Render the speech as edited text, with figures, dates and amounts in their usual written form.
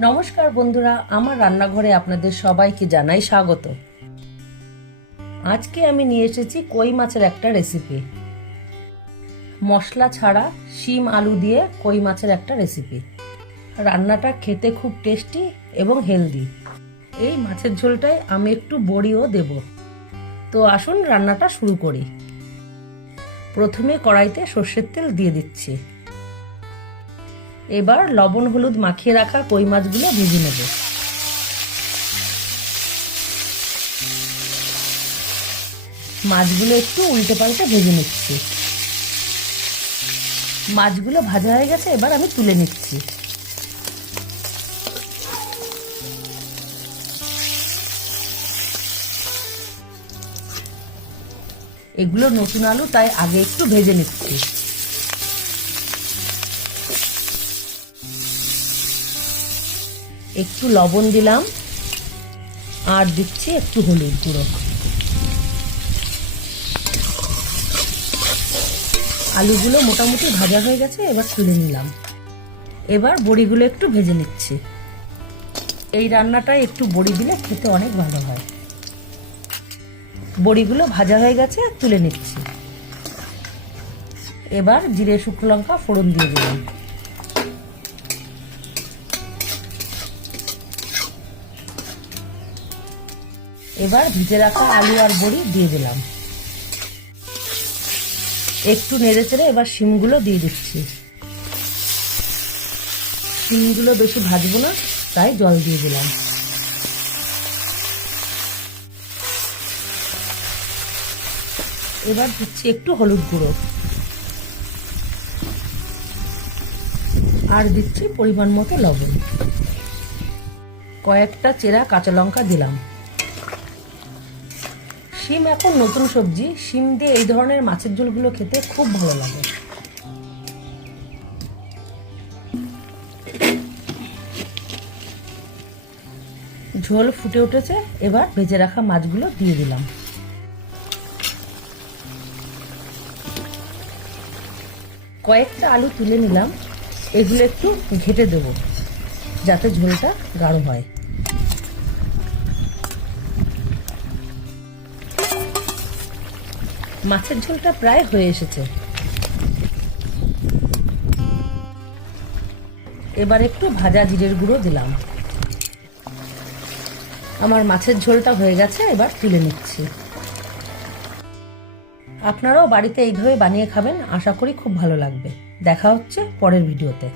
নমস্কার বন্ধুরা, আমার রান্নাঘরে আপনাদের সবাইকে জানাই স্বাগত। আজকে আমি নিয়ে এসেছি কই মাছের একটা রেসিপি। মশলা ছাড়া শিম আলু দিয়ে কই মাছের একটা রেসিপি। রান্নাটা খেতে খুব টেস্টি এবং হেলদি। এই মাছের ঝোলটায় আমি একটু বড়িও দেব। তো আসুন রান্নাটা শুরু করি। প্রথমে কড়াইতে সর্ষের তেল দিয়ে দিচ্ছি। এবার লবণ হলুদ মাখিয়ে রাখা কই মাছগুলো ভেজে নেব। মাছগুলো একটু উল্টে পাল্টে ভেজে নিচ্ছি। মাছগুলো ভাজা হয়ে গেছে, এবার আমি তুলে নিচ্ছি। এগুলো নতুন আলু, তাই আগে একটু ভেজে নিচ্ছি। একটু লবণ দিলাম আর দিচ্ছি একটু হলুদ গুঁড়ো। আলুগুলো মোটামুটি ভাজা হয়ে গেছে, এবার তুলে নিলাম। এবার বড়িগুলো একটু ভেজে নিচ্ছি। এই রান্নাটায় একটু বড়ি দিলে খেতে অনেক ভালো হয়। বড়িগুলো ভাজা হয়ে গেছে, তুলে নিচ্ছি। এবার জিরে শুকনো লঙ্কা ফোড়ন দিয়ে দিলাম। এবার ভিজে রাখা আলু আর বড়ি দিয়ে দিলাম। একটু নেড়ে চেড়ে এবার শিমগুলো দিয়ে দিচ্ছি। শিমগুলো বেশি ভাজবো না, তাই জল দিয়ে দিলাম। এবার দিচ্ছি একটু হলুদ গুঁড়ো আর দিচ্ছি পরিমাণ মতো লবণ। কয়েকটা চেরা কাঁচা লঙ্কা দিলাম। শিম এখন নতুন সবজি, শিম দিয়ে এই ধরনের মাছের ঝোলগুলো খেতে খুব ভালো লাগে। ঝোল ফুটে উঠেছে, এবার ভেজে রাখা মাছগুলো দিয়ে দিলাম। কয়েকটা আলু তুলে নিলাম। এগুলো একটু ঘেটে দেব, যাতে ঝোলটা গাঢ় হয়। মাছের ঝোলটা প্রায় হয়ে এসেছে। এবার একটু ভাজা জিরের গুঁড়ো দিলাম। আমার মাছের ঝোলটা হয়ে গেছে, এবার তুলে নিচ্ছি। আপনারাও বাড়িতে এইভাবে বানিয়ে খাবেন, আশা করি খুব ভালো লাগবে। দেখা হচ্ছে পরের ভিডিওতে।